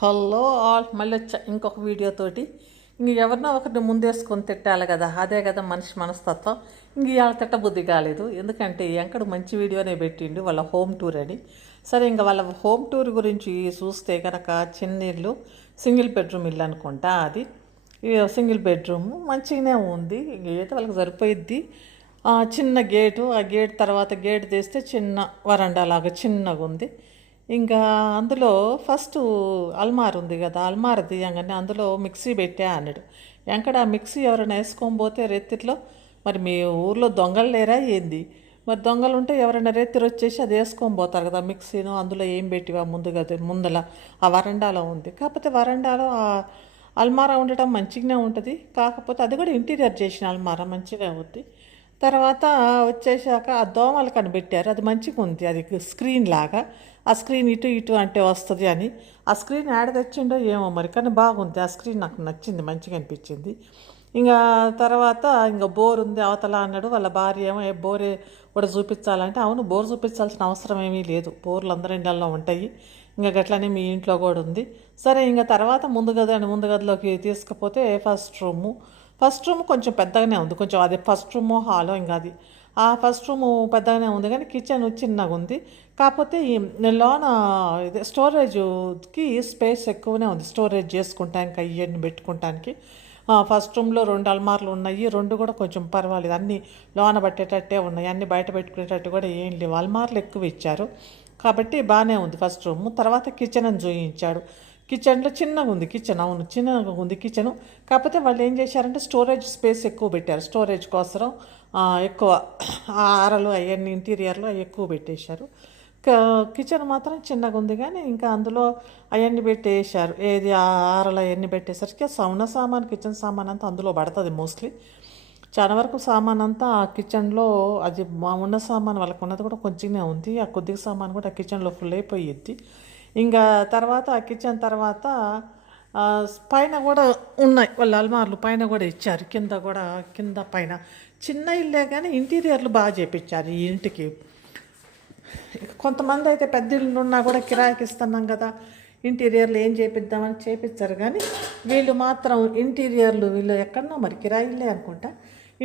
Hello all మళ్ళీ వచ్చా ఇంకొక వీడియోతోటి. ఇంక ఎవరినో ఒకరిని ముందేసుకొని తిట్టాలి కదా, అదే కదా మనిషి మనస్తత్వం. ఇంక ఇవాళ తిట్టబుద్ధి కాలేదు, ఎందుకంటే ఎంకడు మంచి వీడియోనే పెట్టిండు వాళ్ళ హోమ్ టూర్ అని. సరే, ఇంకా వాళ్ళ హోమ్ టూర్ గురించి చూస్తే కనుక చిన్న ఇల్లు, సింగిల్ బెడ్రూమ్ ఇల్లు అనుకుంటా అది. సింగిల్ బెడ్రూమ్ మంచిగానే ఉంది, ఏదో వాళ్ళకి సరిపోయిద్ది. చిన్న గేటు, ఆ గేట్ తర్వాత గేట్ తీస్తే చిన్న వరండా లాగా చిన్నగా ఉంది. ఇంకా అందులో ఫస్ట్ అల్మార్ ఉంది కదా, అల్మార్ తీయంగానే అందులో మిక్సీ పెట్టా అన్నాడు. ఎక్కడ మిక్సీ ఎవరైనా వేసుకొని పోతే రెత్తిట్లో, మరి మీ ఊర్లో దొంగలు లేరా ఏంది? మరి దొంగలు ఉంటే ఎవరైనా రెత్తిరి వచ్చేసి అది వేసుకొని పోతారు కదా మిక్సీను. అందులో ఏం పెట్టివా ముందుగా ముందల ఆ వరండాలో ఉంది. కాకపోతే వరండాలో ఆ అల్మారా ఉండటం మంచిగానే ఉంటుంది, కాకపోతే అది కూడా ఇంటీరియర్ చేసిన అల్మారా మంచిగా ఉంది. తర్వాత వచ్చేసాక ఆ దోమలు కనిపెట్టారు, అది మంచిగా ఉంది, అది స్క్రీన్ లాగా. ఆ స్క్రీన్ ఇటు ఇటు అంటే వస్తుంది అని. ఆ స్క్రీన్ యాడ తెచ్చిండో ఏమో మరి, కానీ బాగుంది ఆ స్క్రీన్, నాకు నచ్చింది, మంచిగా అనిపించింది. ఇంకా తర్వాత ఇంకా బోర్ ఉంది అవతల అన్నాడు. వాళ్ళ భార్య ఏమో బోరే కూడా చూపించాలంటే, అవును బోర్ చూపించాల్సిన అవసరం ఏమీ లేదు, బోర్లు అందరి ఇళ్ళల్లో ఉంటాయి, ఇంకా గట్లనే మీ ఇంట్లో కూడా ఉంది. సరే, ఇంకా తర్వాత ముందు గదిలోకి తీసుకుపోతే ఫస్ట్ రూమ్ కొంచెం పెద్దగానే ఉంది, కొంచెం అది ఫస్ట్ రూమ్ హాలో. ఇంకా అది ఆ ఫస్ట్ రూమ్ పెద్దగానే ఉంది, కానీ కిచెన్ చిన్నగా ఉంది. కాకపోతే ఈ లోన ఇది స్టోరేజ్కి స్పేస్ ఎక్కువనే ఉంది, స్టోరేజ్ చేసుకుంటానికి ఇవన్నీ పెట్టుకుంటానికి. ఫస్ట్ రూమ్లో 2 అల్మార్లు ఉన్నాయి, 2 కూడా కొంచెం పర్వాలేదు, అన్నీ లోన పట్టేటట్టే ఉన్నాయి, అన్నీ బయట పెట్టుకునేటట్టు కూడా ఏం లేవు, అల్మార్లు ఎక్కువ ఇచ్చారు కాబట్టి బాగానే ఉంది ఫస్ట్ రూమ్. తర్వాత కిచెన్ అని చూయించాడు. కిచెన్లో చిన్నగా ఉంది కిచెన్, అవును చిన్నగా ఉంది కిచెను. కాకపోతే వాళ్ళు ఏం చేశారంటే స్టోరేజ్ స్పేస్ ఎక్కువ పెట్టారు, స్టోరేజ్ కోసం ఎక్కువ ఆరలు అవన్నీ ఇంటీరియర్లో అవి ఎక్కువ పెట్టేశారు. కిచెన్ మాత్రం చిన్నగా ఉంది, కానీ ఇంకా అందులో అవన్నీ పెట్టేశారు, ఏది ఆరలు అవన్నీ పెట్టేసరికి సౌన సామాన్ కిచెన్ సామాన్ అంతా అందులో పడుతుంది మోస్ట్లీ. చాలా వరకు సామాన్ అంతా ఆ కిచెన్లో, అది మా ఉన్న సామాన్ వాళ్ళకు ఉన్నది కూడా కొంచెంనే ఉంది, ఆ కొద్దిగా సామాన్ కూడా ఆ కిచెన్లో ఫుల్ అయిపోయిద్ది. ఇంకా తర్వాత ఆ కిచెన్ తర్వాత పైన కూడా ఉన్నాయి వాళ్ళ అల్మార్లు, పైన కూడా ఇచ్చారు, కింద కూడా, కింద పైన. చిన్న ఇల్లే కానీ ఇంటీరియర్లు బాగా చేపించారు ఈ ఇంటికి. కొంతమంది అయితే పెద్ద ఇల్లు ఉన్నా కూడా కిరాయికి ఇస్తున్నాం కదా, ఇంటీరియర్లు ఏం చేపిద్దామని చేపించారు, కానీ వీళ్ళు మాత్రం ఇంటీరియర్లు, వీళ్ళు ఎక్కడన్నా మరి కిరాయిలే అనుకుంటా,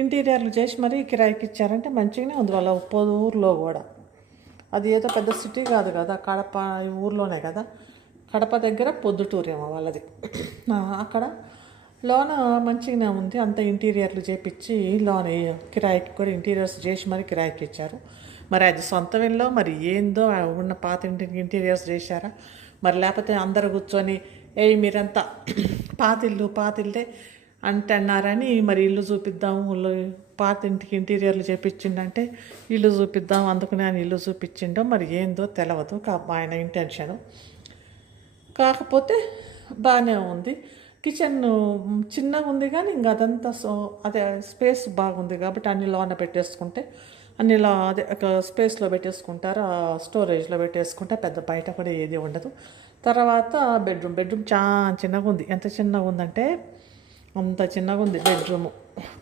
ఇంటీరియర్లు చేసి మరీ కిరాయికి ఇచ్చారంటే మంచిగానే ఉంది వాళ్ళ ఊర్లో కూడా. అది ఏదో పెద్ద సిటీ కాదు కదా, కడప ఊర్లోనే కదా, కడప దగ్గర పొద్దుటూరేమో వాళ్ళది. అక్కడ లోన మంచిగానే ఉంది, అంత ఇంటీరియర్లు చేపించి లోన కిరాయికి కూడా ఇంటీరియర్స్ చేసి మరి కిరాయికి ఇచ్చారు. మరి అది సొంత ఇల్లు మరి ఏందో, ఉన్న పాత ఇంటికి ఇంటీరియర్స్ చేశారా మరి, లేకపోతే అందరు కూర్చొని మీరంతా పాతిల్లే అంటున్నారని మరి ఇల్లు చూపిద్దాము, పాత ఇంటికి ఇంటీరియర్లు చేపించిండంటే ఇల్లు చూపిద్దాం అందుకనే ఆయన ఇల్లు చూపించిండో మరి ఏందో తెలియదు, ఆయన ఇంటెన్షను. కాకపోతే బాగానే ఉంది. కిచెన్ చిన్నగా ఉంది కానీ ఇంకా అదంతా అదే స్పేస్ బాగుంది కాబట్టి అన్ని లోన పెట్టేసుకుంటే, అన్నిలో అదే స్పేస్లో పెట్టేసుకుంటారు, స్టోరేజ్లో పెట్టేసుకుంటే పెద్ద బయట కూడా ఏది ఉండదు. తర్వాత బెడ్రూమ్ చాలా చిన్నగా ఉంది, ఎంత చిన్నగా ఉందంటే అంత చిన్నగా ఉంది బెడ్రూము.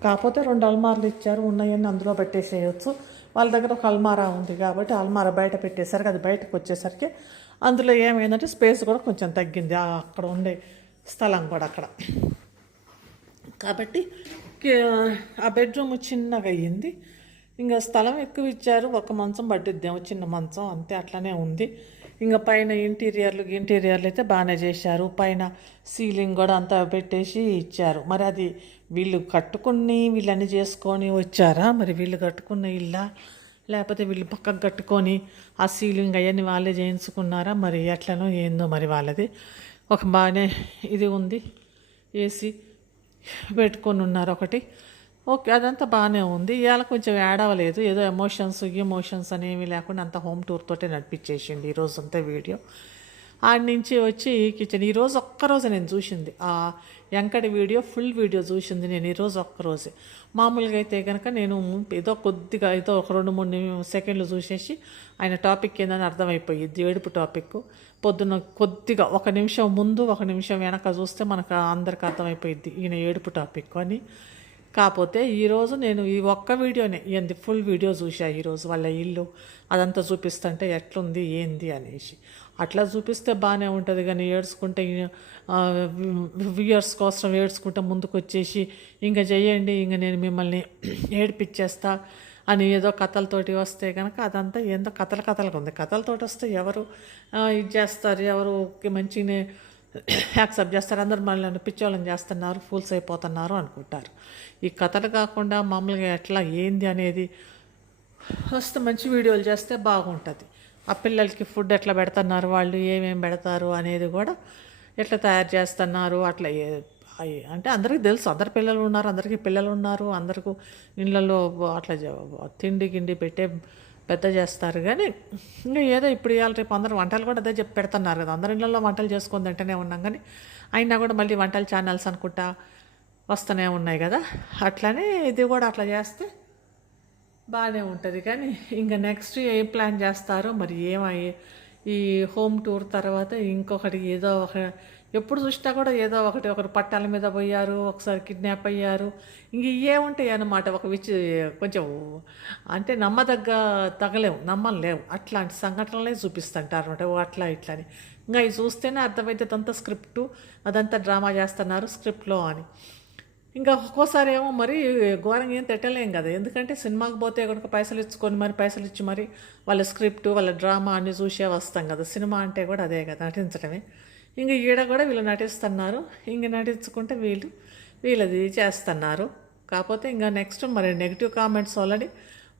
కాకపోతే 2 అల్మార్లు ఇచ్చారు, ఉన్నాయని అందులో పెట్టేసేయచ్చు. వాళ్ళ దగ్గర ఒక అల్మారా ఉంది కాబట్టి అల్మారా బయట పెట్టేసరికి అది బయటకు వచ్చేసరికి అందులో ఏమైందంటే స్పేస్ కూడా కొంచెం తగ్గింది, అక్కడ ఉండే స్థలం కూడా అక్కడ. కాబట్టి ఆ బెడ్రూమ్ చిన్నగా అయ్యింది. ఇంకా స్థలం ఎక్కువ ఇచ్చారు, ఒక మంచం పట్టిద్దేమో, చిన్న మంచం అంతే, అట్లనే ఉంది. ఇంకా పైన ఇంటీరియర్లు అయితే బాగానే చేశారు, పైన సీలింగ్ కూడా అంతా పెట్టేసి ఇచ్చారు. మరి అది వీళ్ళు వీళ్ళని చేసుకొని వచ్చారా మరి, వీళ్ళు కట్టుకున్న ఇల్లా లేకపోతే వీళ్ళు పక్కకు కట్టుకొని ఆ సీలింగ్ అవన్నీ వాళ్ళే చేయించుకున్నారా మరి, ఎట్లనో ఏందో మరి వాళ్ళది. ఒక బాగానే ఇది ఉంది, ఏసీ పెట్టుకొని ఉన్నారు ఒకటి, ఓకే అదంతా బాగానే ఉంది. ఇవాళ కొంచెం యాడ్ అవ్వలేదు, ఏదో ఎమోషన్స్ అనేవి లేకుండా అంత హోమ్ టూర్ తోటే నడిపించేసింది ఈరోజు అంతా వీడియో. ఆడి నుంచి వచ్చి కిచెన్ ఈరోజు ఒక్కరోజు నేను చూసింది, ఆ ఎంకటి వీడియో ఫుల్ వీడియో చూసింది నేను ఈరోజు ఒక్కరోజే. మామూలుగా అయితే కనుక నేను ఏదో కొద్దిగా ఏదో ఒక 2-3 సెకండ్లు చూసేసి ఆయన టాపిక్ ఏందని అర్థమైపోయింది, ఏడుపు టాపిక్. పొద్దున్న కొద్దిగా 1 నిమిషం ముందు 1 నిమిషం వెనక చూస్తే మనకు అందరికి అర్థమైపోయింది ఈయన ఏడుపు టాపిక్ అని. కాకపోతే ఈరోజు నేను ఈ ఒక్క వీడియోనే ఫుల్ వీడియో చూసా ఈరోజు, వాళ్ళ ఇల్లు అదంతా చూపిస్తుంటే ఎట్లుంది ఏంది అనేసి. అట్లా చూపిస్తే బాగానే ఉంటుంది. కానీ ఏడ్చుకుంటే వ్యూయర్స్ కోసం ఏడ్చుకుంటే ముందుకు వచ్చేసి ఇంకా చెయ్యండి, ఇంకా నేను మిమ్మల్ని ఏడిపించేస్తా అని ఏదో కథలతోటి వస్తే కనుక అదంతా ఏందో కథలుగా ఉంది. కథలతోటి వస్తే ఎవరు ఇది చేస్తారు, ఎవరు మంచిగానే యాక్సెప్ట్ చేస్తారు, అందరు మళ్ళీ పిచ్చోళ్ళని చేస్తున్నారు, ఫూల్స్ అయిపోతున్నారు అనుకుంటారు. ఈ కథలు కాకుండా మామూలుగా ఎట్లా ఏంది అనేది వస్తే మంచి వీడియోలు చేస్తే బాగుంటుంది. ఆ పిల్లలకి ఫుడ్ ఎట్లా పెడుతున్నారు, వాళ్ళు ఏమేమి పెడతారు అనేది కూడా ఎట్లా తయారు చేస్తున్నారు, అట్లా అంటే అందరికీ తెలుసు, అందరి పిల్లలు ఉన్నారు, అందరికీ పిల్లలు ఉన్నారు, అందరికీ ఇళ్ళల్లో అట్లా తిండి గిండి పెట్టే పెద్ద చేస్తారు. కానీ ఇంకా ఏదో ఇప్పుడు ఇవాళ రేపు అందరూ వంటలు కూడా అదే చెప్పి పెడుతున్నారు కదా, అందరి ఇళ్ళల్లో వంటలు చేసుకొని తింటూనే ఉన్నాం. కానీ అయినా కూడా మళ్ళీ వంటల ఛానల్స్ అనుకుంటా వస్తూనే ఉన్నాయి కదా, అట్లనే ఇది కూడా అట్లా చేస్తే బాగానే ఉంటుంది. కానీ ఇంకా నెక్స్ట్ ఏం ప్లాన్ చేస్తారో మరి ఈ హోమ్ టూర్ తర్వాత ఇంకొకటి ఏదో ఒక ఎప్పుడు చూసినా కూడా ఏదో ఒకరు పట్టాల మీద పోయారు, ఒకసారి కిడ్నాప్ అయ్యారు, ఇంక ఏముంటాయి అన్నమాట. కొంచెం అంటే నమ్మలేవు అట్లాంటి సంఘటనలే చూపిస్తుంటారు అనమాట. అట్లా ఇట్లా అని ఇంకా ఇవి చూస్తేనే అర్థమైతే అదంతా స్క్రిప్టు, అదంతా డ్రామా చేస్తున్నారు స్క్రిప్ట్లో అని. ఇంకా ఒక్కోసారి ఏమో మరి ఘోరంగా ఏం తిట్టలేం కదా, ఎందుకంటే సినిమాకి పోతే కనుక పైసలు ఇచ్చి మరి వాళ్ళ స్క్రిప్ట్ వాళ్ళ డ్రామా అన్నీ చూసే వస్తాం కదా. సినిమా అంటే కూడా అదే కదా, నటించడమే. ఇంక ఈడ కూడా వీళ్ళు నటిస్తున్నారు, ఇంక నటించుకుంటే వీళ్ళది చేస్తున్నారు. కాకపోతే ఇంకా నెక్స్ట్ మరి నెగిటివ్ కామెంట్స్ ఆల్రెడీ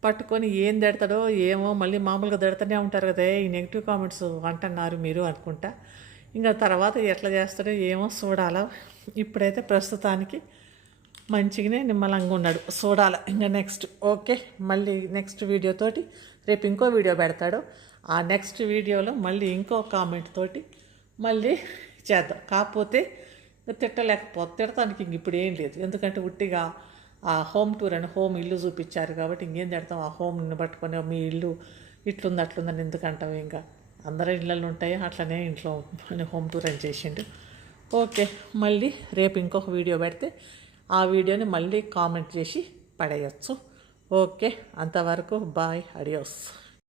పట్టుకొని ఏం తిడతాడో ఏమో, మళ్ళీ మామూలుగా తిడతానే ఉంటారు కదా, ఈ నెగిటివ్ కామెంట్స్ అంటున్నారు మీరు అనుకుంటా. ఇంకా తర్వాత ఎట్లా చేస్తాడో ఏమో చూడాలా. ఇప్పుడైతే ప్రస్తుతానికి మంచిగానే నిమ్మలంగా ఉన్నాడు, చూడాలి ఇంకా నెక్స్ట్. ఓకే, మళ్ళీ నెక్స్ట్ వీడియోతోటి రేపు ఇంకో వీడియో పెడతాడు. ఆ నెక్స్ట్ వీడియోలో మళ్ళీ ఇంకో కామెంట్ తోటి మళ్ళీ చేద్దాం. కాకపోతే తిడతానికి ఇంక ఇప్పుడు ఏం లేదు, ఎందుకంటే ఉట్టిగా ఆ హోమ్ టూర్ అని హోమ్ ఇల్లు చూపించారు కాబట్టి ఇంకేం తిడతాం. ఆ హోమ్ని పట్టుకొని మీ ఇల్లు ఇట్లుంది అట్లుందని ఎందుకంటాం, ఇంకా అందరి ఇళ్ళల్లో ఉంటాయి, అట్లనే ఇంట్లో హోమ్ టూర్ అని చేసిండు. ఓకే, మళ్ళీ రేపు ఇంకొక వీడియో పెడితే ఆ వీడియోని మళ్ళీ కామెంట్ చేసి పడేయచ్చు. ఓకే, అంతవరకు బాయ్, అడియోస్.